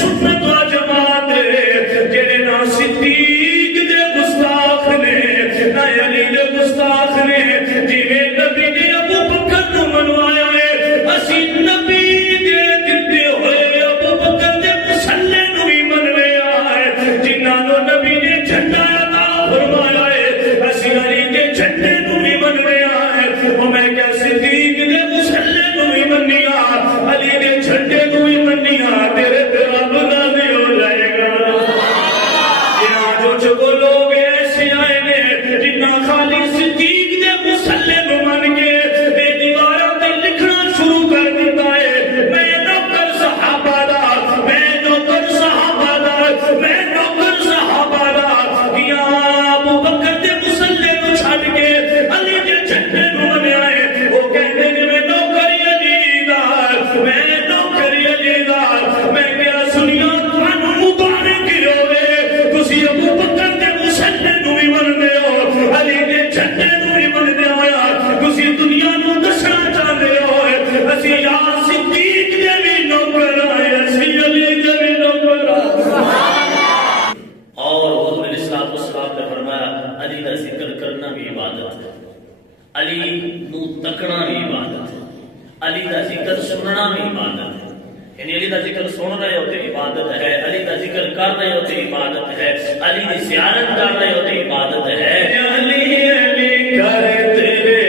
سنت و جماعت جڑے نہ صدیق دے گستاخ نے نہ علی دے گستاخ نے جویں نبی نے ابو بکر نو منوایا ہے اسی نبی دے دتے ہوئے ابو بکر دے مسلے نو بھی منویا ہے جنہاں نو نبی نے جھنڈا عطا فرمایا ہے اسی علی دے جھنڈے نو بھی منویا ہے او میں کہ صدیق دے مسلے نو بھی منیا علی دے جھنڈے نو بھی منیا تیرے تے رب راضی ہو جائے گا جو لوگ ایسے آئے نے جنہاں خالی صدیق دے مسلے نو من کے بے دیواراں تے لکھنا شروع کر دیتا ہے میں نوکر صحابہ دا میں نوکر صحابہ دا میں نوکر صحابہ دا یا ابو بکر دے مسلے نو چھڈ کے علی دے جھنڈے نو منیا ہے وہ کہندے نے میں نوکر علی دا میں نوکر علی دا میں کیا سنیا تانوں مبارک ہوے تسی ابو بکر دے مسلے نو بھی منتے ہو علی دے جھنڈے نو بھی منتے ہو تسی دنیا نو دسنا چاہتے ہو اسی یا صدیق دے بھی نوکر آئے اسی علی دے بھی نوکر آئے اور حضور علیہ السلام نے فرمایا علی کا ذکر کرنا بھی عبادت ہے علی نو تکنا بھی عبادت ہے علی کا ذکر سننا بھی عبادت ہے یعنی علی کا ذکر سن رہے ہوتے عبادت ہے علی کا ذکر کر رہے ہوتے عبادت ہے علی کی زیارت کر رہے ہوتے عبادت ہے علی علی کر تیرے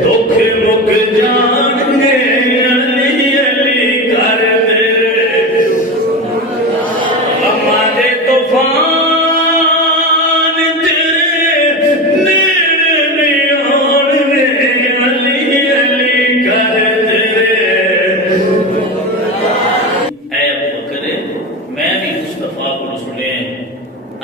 دکھ مک جان گے علی علی کر تیرے غماں دے طوفان تیرے نیڑے نہیں آن گے علی علی کر تیرے اے ابو بکر میں بھی مصطفیٰ کو سنے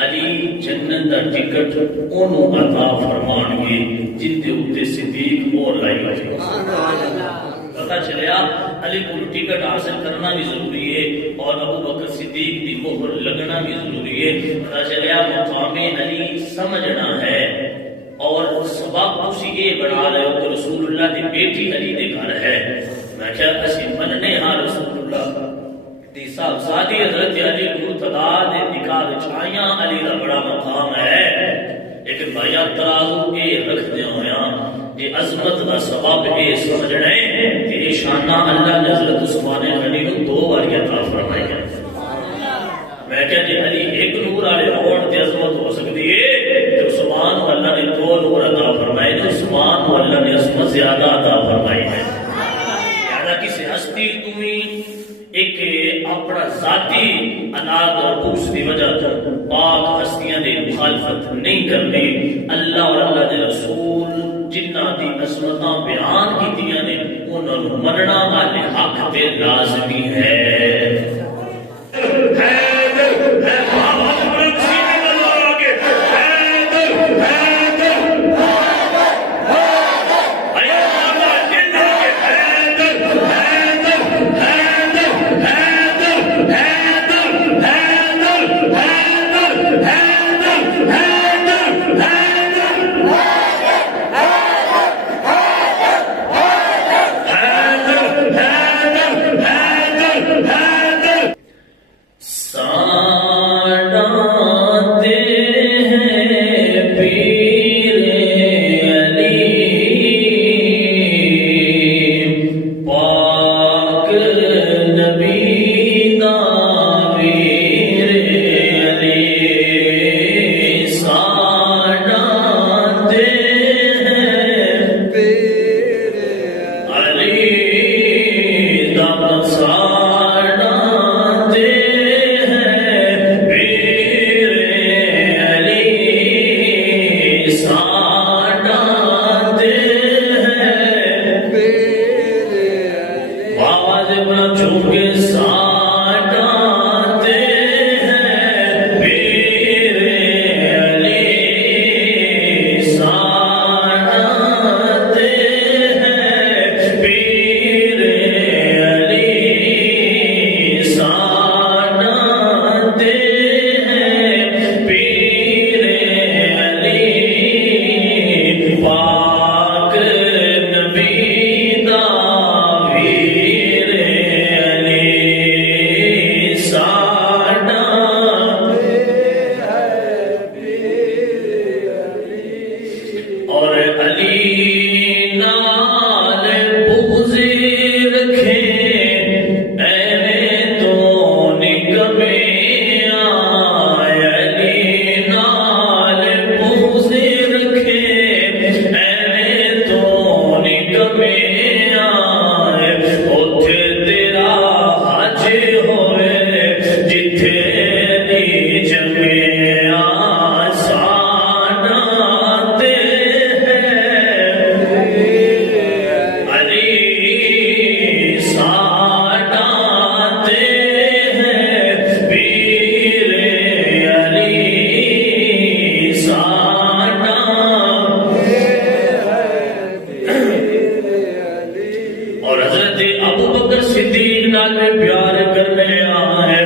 علی جنت دا ٹکٹ اونوں عطا فرمان گے جن دے اوتے صدیق اور لائی وجہ پتہ چلیا علی کو ٹکٹ حاصل کرنا بھی ضروری ہے اور ابو بکر صدیق دی مہر لگنا بھی ضروری ہے پتہ چلیا مقام علی سمجھنا ہے اور سبب اسی یہ بنا رہے ہو کہ رسول اللہ دی بیٹی علی دے گھر ہے میں کیا اسی مننے ہاں رسول اللہ دی صاحبزادی حضرت علی مرتضیٰ دے نکاح وچ آئیاں علی دا بڑا مقام ہے لیکن بھائی ترازو اے رکھدے ہویاں یہ عظمت دا سبب اے سمجھنے کہ شانہ اللہ نے حضرت عثمان غنی نو 2 بار عطا فرمائی ہے میں کہ جی علی ایک نور والے ہون تے عظمت ہو سکتی ہے تے عثمان کو اللہ نے 2 نور عطا فرمائے تے عثمان کو اللہ نے عظمت زیادہ عطا فرمائی ہے یعنی کسی ہستی تمہیں ایک اپنا ذاتی اناد اور بغض کی وجہ تو پاک ہستیاں دی مخالفت نہیں کرنی اللہ اور اللہ دے رسول جنہ دی عظمتاں بیان کیتیاں نے انہاں نوں مننا والے حق تے لازمی ہے سا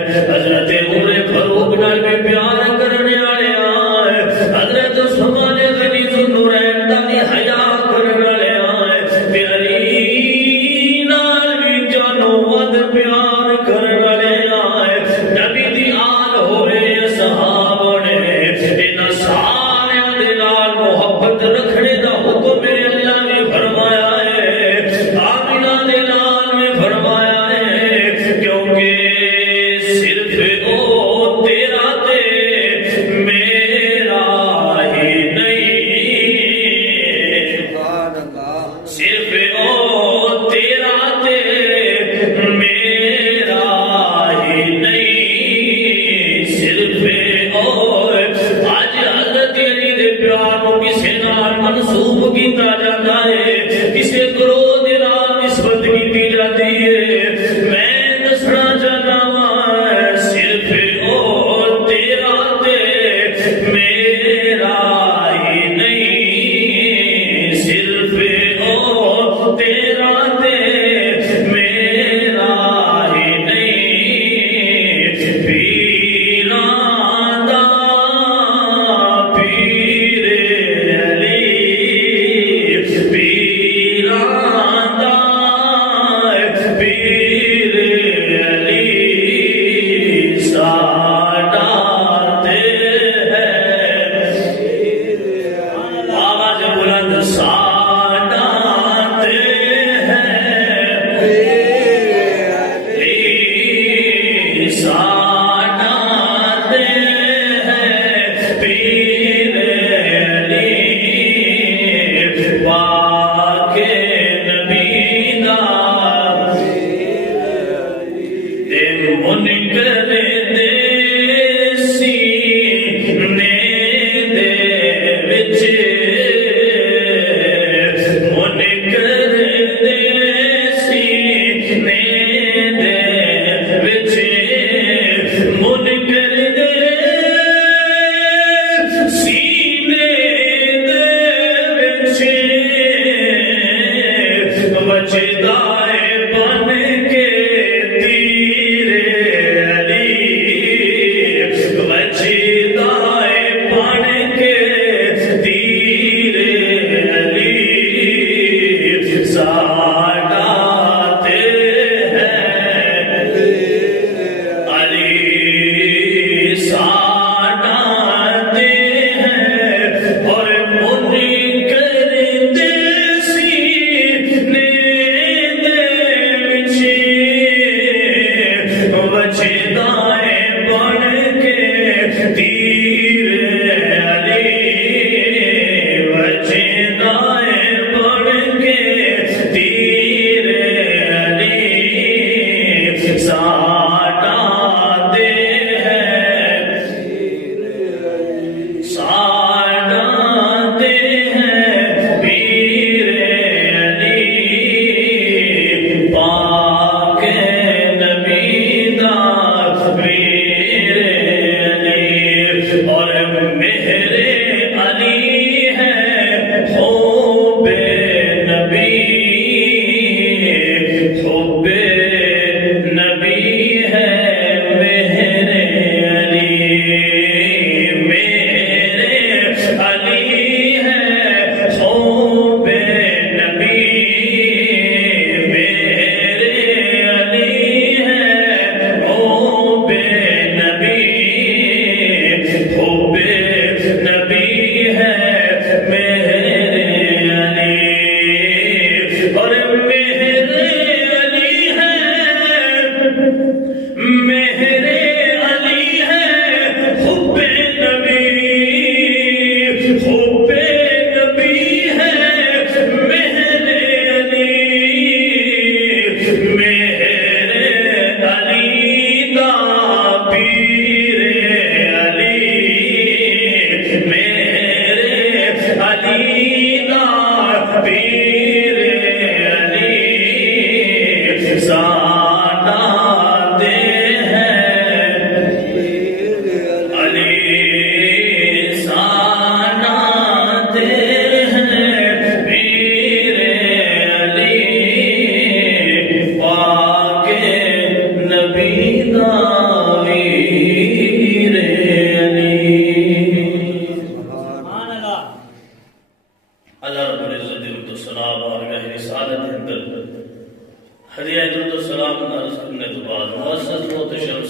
حضرت عمر فاروق نال بھی پیار کرنے والے آئے، حضرت عثمان غنی ذوالنورین دا بھی حیا کرنے والے آئے، تے علی نال بھی جانوں ود پیار کرنے والے آئے، نبی دی آل ہوئے صحابہ نے انہاں ساریاں دے نال محبت رکھنے دا حکم میرے اللہ نے فرمایا ہے، آمینہ دے نال میں فرمایا ہے، کیونکہ صرف او تیرا تے میرا ہی نہیں، صرف او تیرا تے میرا ہی نہیں، صرف او آج حضرت علی دے پیار کو کسے نال منسوب کیتا جاتا ہے، کسے گروہ دے نال نسبت کیتی جاتی ہے، میں دسنا چاہتا ہوں صرف او تیرا تے میرا ہی نہیں، صرف او تیرا تے میرا ہی نہیں، پیراں دا پیر علی، پیراں دا پیر علی، ساڈا تے ہے آواز بلند، ساڈا تے ہے علی، ساڈا تے ہے پیر علی، پاک نبی دا تے منکر دے سینے دے وچ، منکر دے سینے دے وچ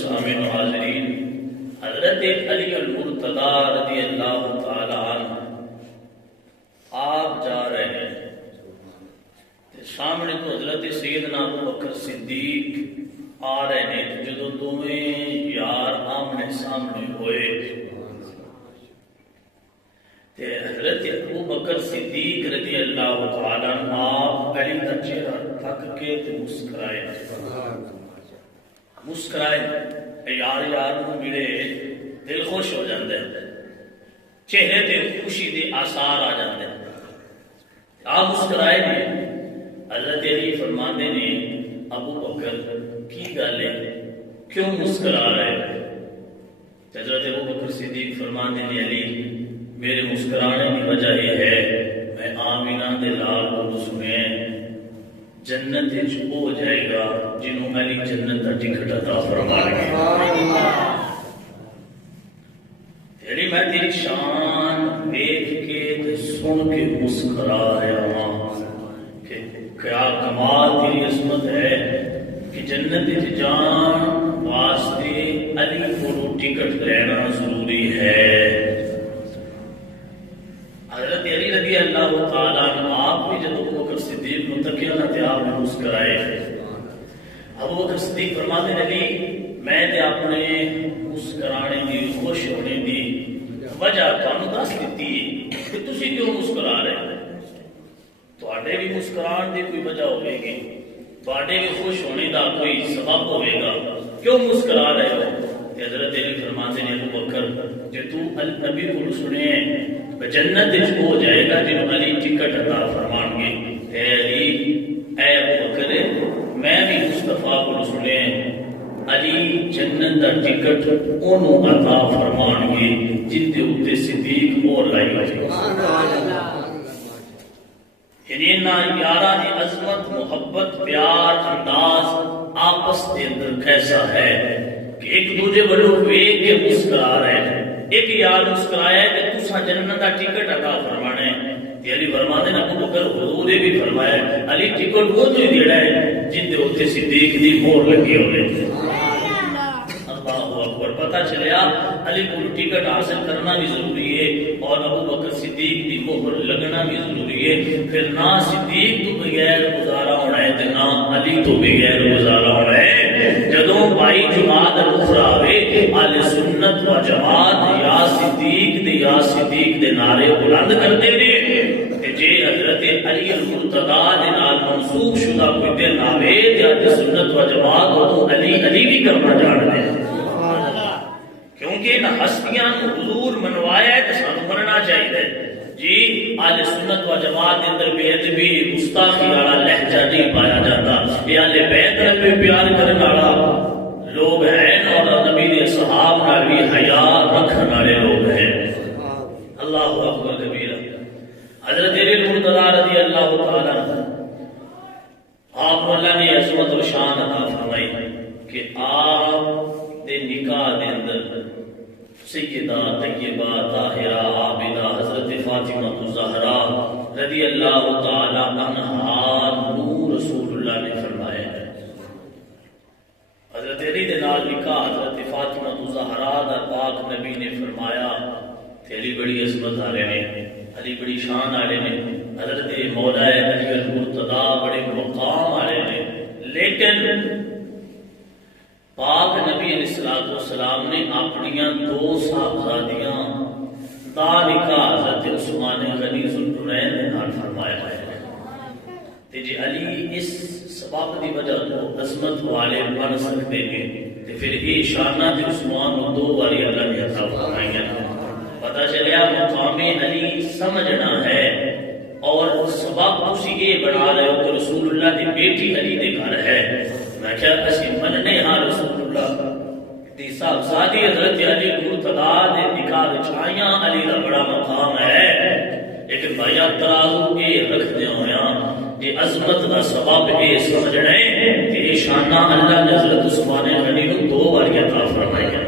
سامعین و حاضرین، حضرت علی المرتضی رضی اللہ تعالی عنہ آپ جا رہے ہیں، سامنے تو حضرت سیدنا ابو بکر صدیق آ رہے ہیں۔ جدو دونوں یار آمنے سامنے ہوئے تے حضرت ابو بکر صدیق رضی اللہ تعالی عنہ آپ علی کا چہرہ تک کے تے مسکرائے یار نو ملے دل خوش ہو جاندے، چہرے تے خوشی دے آثار آ جاندے، آپ مسکرائے نہیں۔ حضرت علی فرماندے نے ابو بکر کی گل ہے، کیوں مسکرا رہے؟ حضرت ابو بکر صدیق فرماندے نے علی میرے مسکرانے کی وجہ یہ ہے میں آمینہ دے لال کو سنے جنت ہو جائے گا جنہوں علی جنت کا ٹکٹ عطا فرمائے گا۔ علی میں تیری شان دیکھ کے سن کے مسکرا رہا ہوں کہ کیا کمال تیری عظمت ہے کہ جنت جان واسطے علی کو ٹکٹ لینا ضروری ہے۔ حضرت علی رضی اللہ تعالیٰ عنہ آپ بھی جب ابو بکر صدیق کو تکیہ نہ تے آپ نے مسکرائے۔ ابو بکر صدیق فرماتے علی میں تے اپنے مسکرانے دی خوش ہونے دی وجہ تانوں دس دتی کہ تسی کیوں مسکرا رہے؟ تواڈے بھی مسکران دی کوئی وجہ ہوے گی، تواڈے بھی خوش ہونے دا کوئی سبب ہوے گا، کیوں مسکرا رہے ہو؟ حضرت علی فرماتے ہیں ابو بکر کہ تو نبی کو سنے جنت ہو جائے گا جنہوں علی ٹکٹ عطا فرمان گے۔ اے علی اے ابو بکر میں بھی مصطفیٰ کو سنے علی جنت دا ٹکٹ انہوں عطا فرمان گے جن دے اوتے صدیق اور لائی ہوئی۔ یعنی انہاں یاراں دی عظمت محبت پیار انداز آپس کے اندر کیسا ہے کہ ایک دوسرے والوں ویکھ کے مسکرا رہے ہیں۔ ایک یار مسکرایا ہے کہ تساں جنت دا ٹکٹ عطا فرمانا ہے۔ علی فرماتے ہیں ابو بکر حضور نے بھی فرمایا علی ٹکٹ وہ تو ہی دینا ہے جن دے اوتے صدیق دی مہر لگی ہوئے۔ اللہ اکبر، پتہ چلیا علی کو ٹکٹ حاصل کرنا بھی ضروری ہے اور ابو بکر صدیق دی مہر لگنا بھی ضروری ہے۔ پھر نہ صدیق تو بغیر گزارا ہونا ہے تے نہ علی تو بغیر گزارا ہونا ہے۔ جدوں بھائی جماعت الاخرى وے اہل سنت و جماعت یا صدیق دے نعرے بلند کرتے نے تے جے حضرت علی المرتضی دے نال منسوب شدہ کوئی دل نہ وے تے اہل سنت و جماعت او علی بھی کرنا جانتے ہیں، کیونکہ ان ہستیاں کو حضور منوایا ہے تو سانو مننا چاہیے۔ جی اہل سنت و جماعت کے اندر بے ادبی گستاخی والا لہجہ نہیں پایا جاتا، یہ اہل بیت پہ پیار کرنے والا لوگ ہیں اور نبی کے صحابہ نال بھی حیا رکھنے والے لوگ ہیں۔ اللہ اکبر کبیرہ۔ حضرت علی المرتضی رضی اللہ تعالی عنہ آپ اللہ نے عظمت و شان عطا فرمائی کہ آپ دے نکاح دے اندر سیدہ طیبہ طاہرہ عابدہ حضرت فاطمہ الزہرا رضی اللہ تعالی عنہا نور رسول اللہ نے فرمایا ہے۔ حضرت علی دے نال نکاح حضرت فاطمہ الزہرا دا پاک نبی نے فرمایا کہ علی بڑی عظمت والے نے، علی بڑی شان والے نے، حضرت مولا علی المرتضی بڑے مقام والے نے، لیکن پاک نبی علیہ السلام نے اپنی دو صاحبزادیاں دا نکاح حضرت عثمان غنی ذوالنورین نے نال فرمایا ہے۔ تے جی علی اس سبب دی وجہ تو عظمت والے بن سکتے ہیں تے پھر یہ شانہ تے عثمان کو دو باری اللہ نے عطا فرمائی ہیں۔ پتہ چلیا مقام علی سمجھنا ہے اور سبب اسی یہ بنا رہے ہو کہ رسول اللہ دی بیٹی علی دے گھر ہے۔ میں کیا اسی مننے ہاں رسول اللہ دی صاحبزادی حضرت علی المرتضی دے نکاح وچ آئیاں، علی دا بڑا مقام ہے، لیکن بھائی ترازو یہ رکھدے ہویا یہ عظمت دا سبب یہ سمجھنا ہے کہ یہ شانہ اللہ نے حضرت عثمان غنی نو دو بار عطا فرمائی ہے۔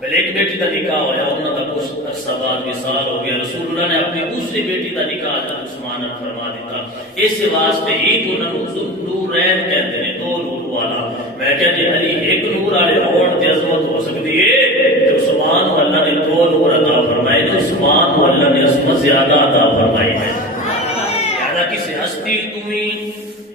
پہلے ایک بیٹی دا نکاح ہویا، انہاں دا کچھ عرصہ بعد وصال ہو گیا، رسول اللہ نے اپنی دوسری بیٹی دا نکاح حضرت عثمان نے فرما دیتا۔ اس واسطے ہی تو انہاں نو ذوالنورین کہتے ہیں، دو نور والا میں کہ جی علی ایک نور والے ہون تے عظمت ہو سکتی ہے تے عثمان کو اللہ نے دو نور عطا فرمائے نے عثمان کو اللہ نے عظمت زیادہ عطا فرمائی ہے یعنی کسی ہستی تمہیں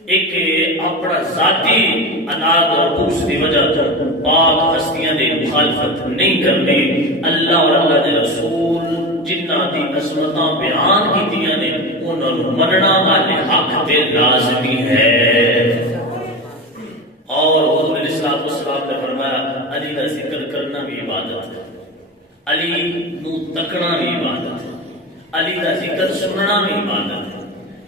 ایک اپنا ذاتی اناد اور بغض کی وجہ تو پاک ہستیاں نے مخالفت نہیں کرنی اللہ اور اللہ کے رسول جنہ دی عظمتاں بیان کیتیاں نے انہاں نوں مننا والے حق تے لازمی ہے اور حضور علیہ السلام نے فرمایا علی کا ذکر کرنا بھی عبادت ہے علی نو تکنا بھی عبادت ہے علی کا ذکر سننا بھی عبادت ہے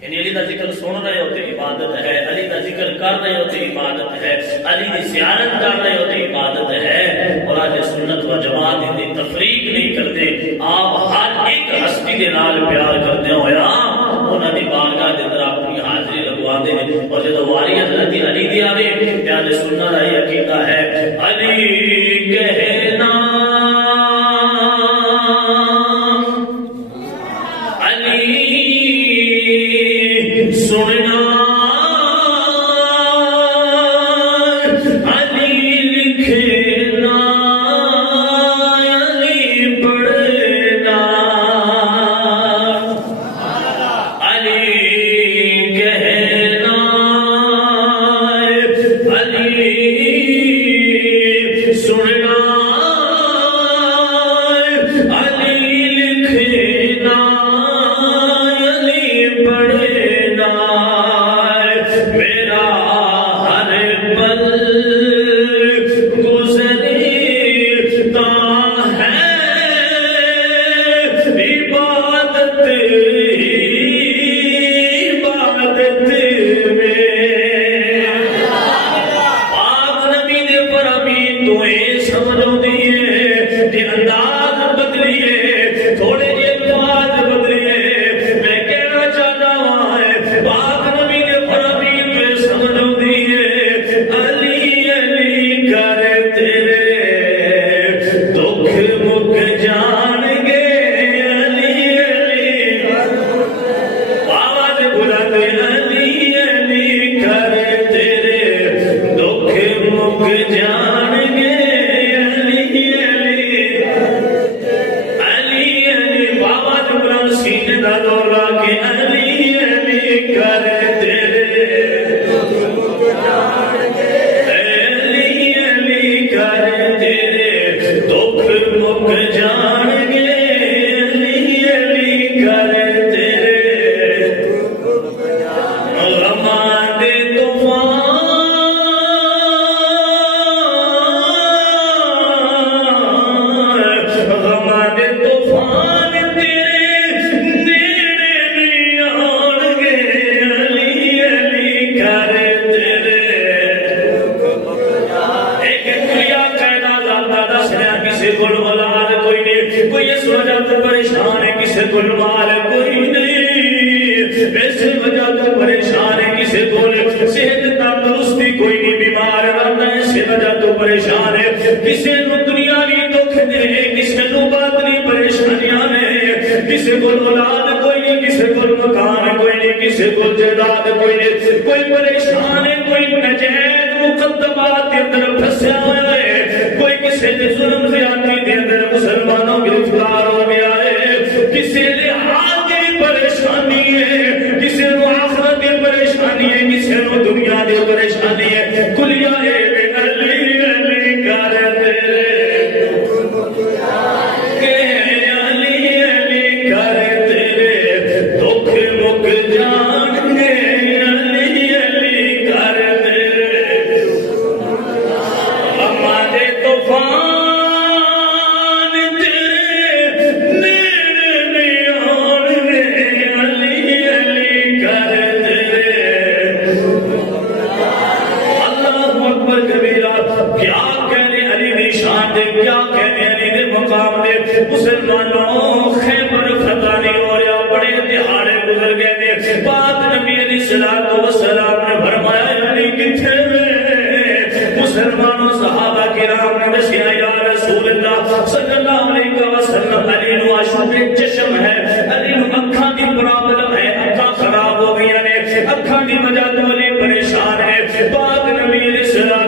یعنی علی کا ذکر سن رہے ہوتے عبادت ہے علی کا ذکر کر رہے ہوتے عبادت ہے علی کی زیارت کر رہے ہوتے عبادت ہے اور آج سنت و جماعت کی تفریق نہیں کرتے آپ ہر ایک ہستی کے نال پیار کرتے ہویا انہاں دی بارگاہ دے اندر اپنی حاضری لگوا دے اور جب واری حضرت علی دی آوے پیار سننا رہی عقیدہ ہے علی کہنا سننا علی لکھنا علی پڑھنا علی کہنا علی سننا علی لکھنا علی پڑھنا میرا ہر پل گزرتا ہے عبادت میں پاک نبی دے پر امین تو اے سمجھو دیئے کہ انداز بدلیے تھوڑے جے الفاظ بدلیے میں کہنا چاہتا ہوں پاک نبی دے پر امین تو اے سمجھو دیئے علی علی کر تیرے دکھ مک جان گے علی علی آواز بلند علی علی کر تیرے دکھ مک جان گے علی علی علی علی آواز بلند سینے دا دولا کہ علی علی کر تیرے علی علی کر تیرے دکھ مک جان گے علی علی کر تیرے غمان دے غمان دے طوفان تیرے نیڑے نہیں آن گے علی علی کر تیرے ایک کلیا قیدہ لاتا دس رہا کسی کو مال کوئی نہیں کوئی اس وجہ تو پریشان ہے کسی کو مال کوئی نہیں اس وجہ تو پریشان ہے کسی کو صحت تندرستی کوئی نہیں بیمار رہتا ہے اس وجہ تو پریشان ہے کسی کو دنیاوی دکھ دے کسی کو باطنی پریشانیاں نے کسی کو اولاد کوئی نہیں کسی کو مکان کوئی نہیں کسی کو جائیداد کوئی نہیں کوئی پریشان ہے کوئی نجائز مقدمات کے اندر پھنسا ہوا ہے کوئی کسی نے ظلم زیادتی کے اندر مسلمانوں گرفتار ہو گیا ہے کسی لحاظ کی پریشانی ہے کسی کو آخرت کی پریشانی ہے کسی کو دنیا کی پریشانی ہے کلیا علی علی کر تیرے کہ علی علی کر تیرے دکھ مک جان گے علی علی کر تیرے غمان دے طوفان تیرے نیڑے نہیں آن گے علی علی کر تیرے اللہ اکبر کبیرہ کیا کہنے علی دی شان دے کیا کہنے علی دے مقام دے مسلمانوں خیبر فتح نہیں ہو رہا بڑے دہاڑے گزر گئے نے پاک نبی علیہ السلام نے فرمایا علی کتھے میں مسلمانوں صحابہ کرام نے دسیا یا رسول اللہ صلی اللہ علیہ وسلم علی نو عاشق چشم ہے علی نو اکھاں دی پرابلم ہے اکھاں خراب ہو گئی نے اکھاں دی وجہ تو علی پریشان ہے پاک نبی علیہ السلام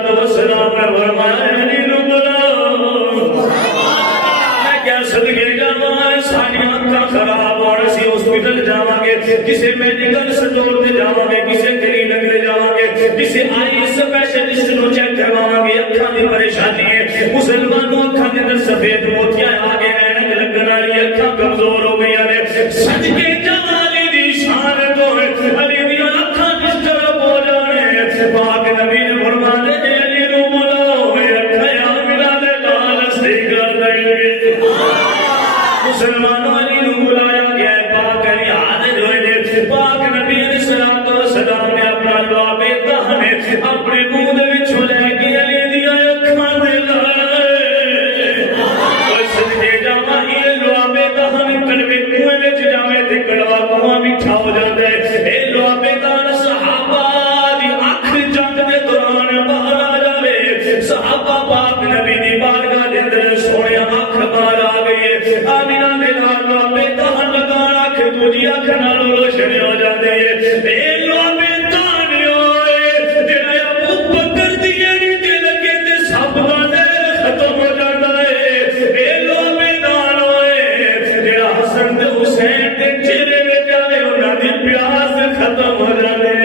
کسی میڈیکل سٹور تے جاواں گے کسی کلینک تے جاواں گے کسی آئی اسپیشلسٹ نو چیک کرواواں گے اکھاں دی پریشانی ہے مسلمانوں اکھاں دے اندر سفید موتیاں آ گئے اینک لگن والی اکھاں کمزور ہو گئی نے صدقے جمالی دی شان تو علی دی اکھاں کس طرح ہو جانے پاک نبی نے فرمایا علی نو بلاؤ اکھاں ملا دے لال سی کر دیں گے مسلمانوں علی نو بلایا گیا پاک علی حاضر ہوئے پاک نبی علیہ الصلوۃ والسلام نے اپنا لعاب دہن اپنے منہ دے وچوں لے کے علی دی اکھاں تے لائے صدقے جاواں یہ لعاب دہن کڑوے کنویں وچ جاوے تے کڑوا کنواں میٹھا ہو جاندا ہے اے لعاب دہن صحابہ دی اکھ جنگ دے دوران باہر آ جاوے صحابہ پاک نبی دی بارگاہ دے اندر سونے اکھ باہر آ گئی ہے آمینہ دے نال لعاب دہن لگا اکھ دوجی اکھ نال روشن ہو جاندی ہے اے لعاب دہن ہوئے جڑا ابو بکر دی اڑی تے لگے تے سب دا زہر ختم ہو جاندا ہے اے لعاب دہن ہوئے جڑا حسن تے حسین دے چہرے وچ آوے انہاں دی پیاس ختم ہو جاندے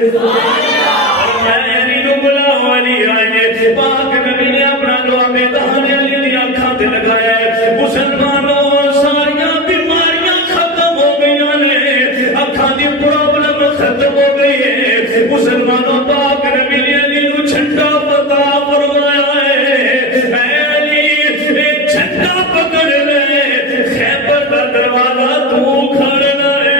فرمایا علی نو بلاؤ علی آئے پاک نبی نے اپنا لعاب دہن علی دی اکھاں تے لگایا مسلمانوں ساریاں بیماریاں ختم ہو گئیاں نے اکھاں دی پرابلم ختم ہو گئی ہے مسلمانوں پاک نبی نے علی نو جھنڈا پتا فرمایا ہے اے علی اے جھنڈا پکڑ لے خیبر دا دروازہ تو کھڑنا ہے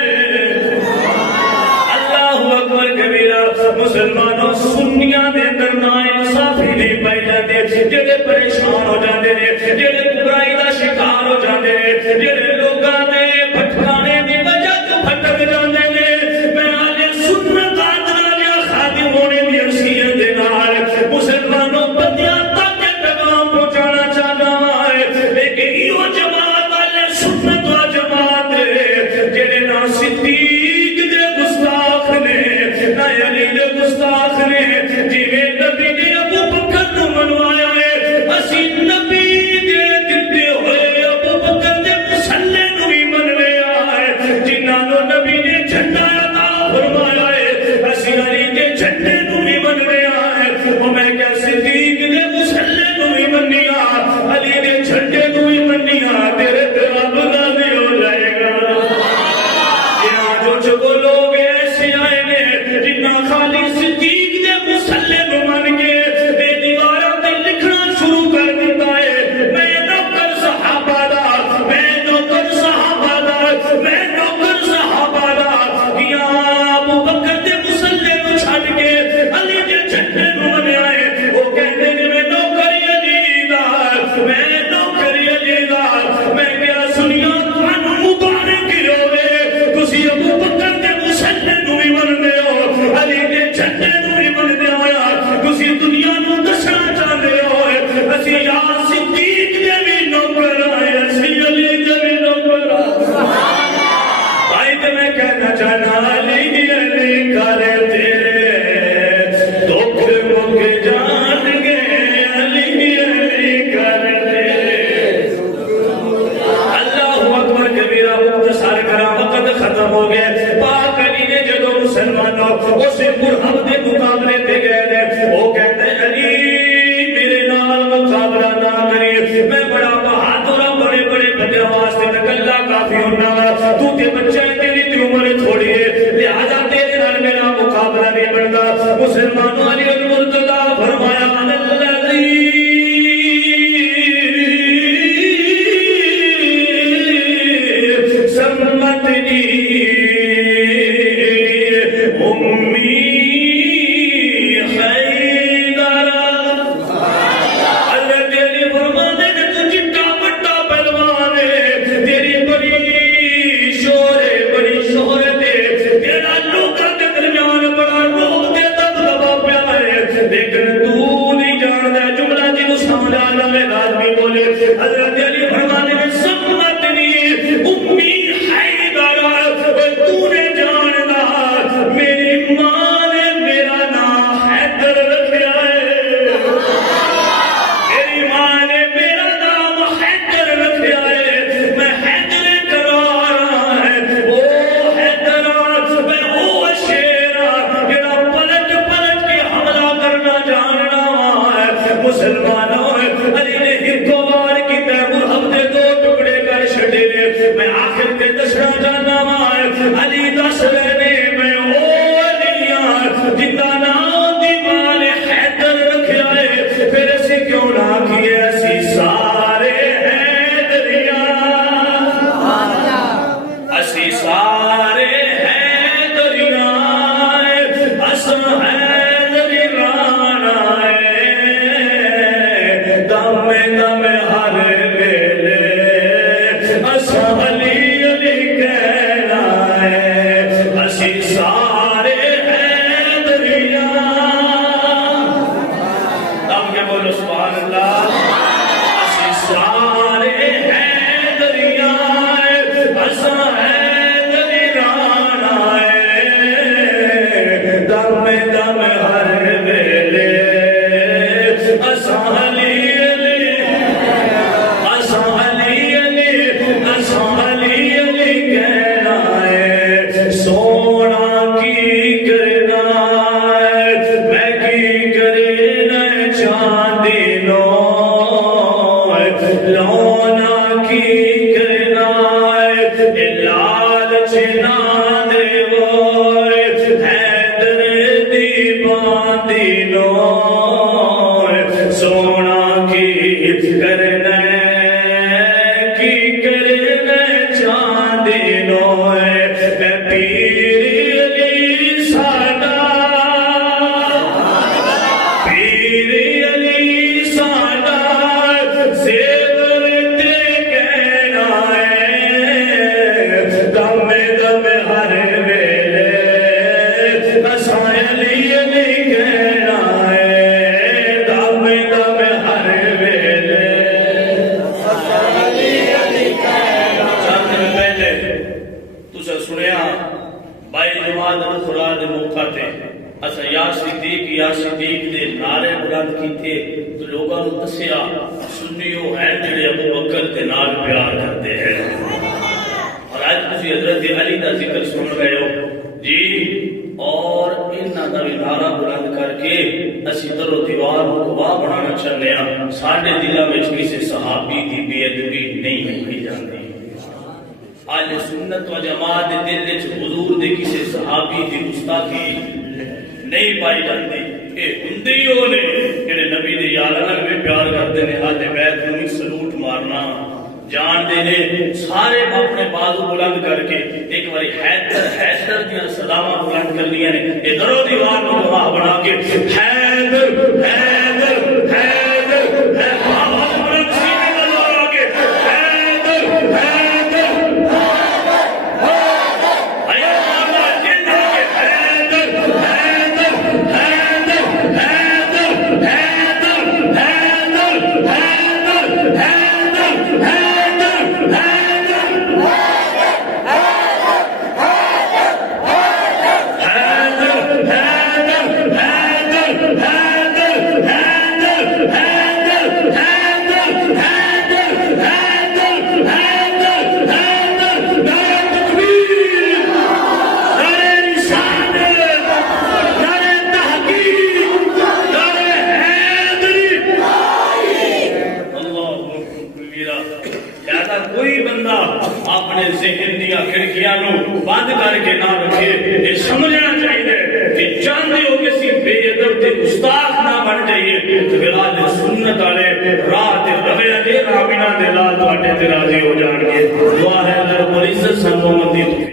اللہ اکبر کبیرہ مسلمانوں سنیاں دے اندر نا انصافی نہیں پائی جاتی جڑے پریشان ہو جاندے نے جڑے برائی دا شکار ہو جاندے نے جڑے لوکاں دے بھٹکانے دی وجہ تو بھٹک جاندے نے میں آج سنت آدھنا یا خادم ہونے دی حیثیت دے نال مسلمانوں بندیاں تک پیغام پہنچانا چاہتا ہے لیکن ایو جماعت والے سنت و جماعت جڑے نا صدیق دے گستاخ نے نہ علی دے گستاخ نے جویں نبی نے ابو بکر نو منوایا ہے اسی نبی دے دتے ہوئے ابو بکر دے مسلح نو بھی من لیا ہے جنہاں نو نبی نے جھنڈا عطا فرمایا ہے اسی علی دے جھنڈے نو بھی من لیا ہے او میں کیا صدیق دے مسلح نو بھی منیا علی دے جھنڈے نو بھی منیا تیرے تے رب راضی ہو جائے گا یہ جو جو لوگ ایسے آئے نے جنہاں خالی صدیق دے مسلح نو من کے بے دیواراں تے لکھنا شروع کر دیتا ہے میں نوکر صحابہ دا میں نوکر صحابہ دا میں نوکر صحابہ دا یا ابو بکر دے مسلح نو چھڈ کے علی دے جھنڈے نو منیا ہے وہ کہندے نے میں نوکر علی دا میں نوکر علی دا میں کیا سنیا تانوں مبارک ہوے تسی ابو بکر دے مسلح نو بھی منتے ہو علی دے جھنڈے نو بھی منتے ہو تسی دنیا نو دسنا چاہتے ہو اسی یا صدیق دے بھی نوکر آئے اسی علی دے بھی نوکر آئے بھائی تے میں کہنا چاہنا علی علی کر تیرے دکھ مک جان گے علی علی کر تیرے اللہ اکبر کبیرہ مختصر کرا وقت ختم ہو گیا پاک علی نے جدو مسلمانوں اسے مرحب دے مقابلے تے گئے وہ کہتے علی میرے نال مقابلہ نہ کری میں بڑا بہادر ہوں بڑے بڑے بندے واسطے میں کلا کافی ہونا تو تے بچہ ہے تیری تے عمر تھوڑی ہے لہذا تیرے نال میرا مقابلہ نہیں بنتا مسلمانوں علی المرتضی فرمایا الذی سمتنی امی دم ہر ویلے اساں علی علی کہنا ہے اسی سارے حیدریاں اب کیا بولو سبحان اللہ اسی سارے حیدریاں اساں حیدری رانا ہے دم دم ہر ویلے اساں علی علی اساں علی علی اساں علی علی کہنا ہے سونا کی کرنا ہے میں کی کرنا چاندی لو لونا کی کرنا ہے لالچ نہ دے وہ حیدر دی باندی لو سونا کی کرنا کی کرنا چاندی لو پیر علی ساڈا پیر علی ساڈا زیور تے کہنا ہے دم دم ہر ویلے اساں علی علی کہنا ہے دم دم ہر ویلے چند دن پہلے تساں سنیا بائی جماعت الخرا دے موقع تے اساں یا صدیق دے نعرے بلند کیتے تو لوگاں نوں دسیا سنی وہ ہیں جڑے ابو بکر دے نال پیار کرتے ہیں اور آج تسی حضرت علی دا ذکر سن رہے ہو جی اور انہاں دا بھی نعرہ بلند کر کے اسی در و دیوار کو گواہ بنانا چاہتے ہیں ساڈے دلاں وچ کسی صحابی دی بے ادبی نہیں ہوئی جاندی آج سنت و جماعت دے دل وچ حضور دے کسی صحابی دی گستاخی نہیں پائی جاندی اے ہندی ہو نے جڑے نبی دے یاراں نال بھی پیار کردے نے اہل بیت نوں بھی سلوٹ مارنا جان دے نے سارے اپنے بازو بلند کر کے ایک باری حیدر دیاں صداواں بلند کر لیاں نے اے درو دیوار کو گواہ بنا کے حیدر حیدر حیدر آواز بلند سینے کا زور آگے حیدر حیدر کوئی بندہ اپنے ذہن دیا کھڑکیاں نو بند کر کے نہ رکھے یہ سمجھنا چاہیے کہ چاہتے ہو کسی بے ادب تے گستاخ نہ بن جائیے تو پھر آج سنت والے راہ تے روے دے رامینہ دے لال تواڈے تے راضی ہو جان گے دعا ہے اللہ رب العزت سب کو مدد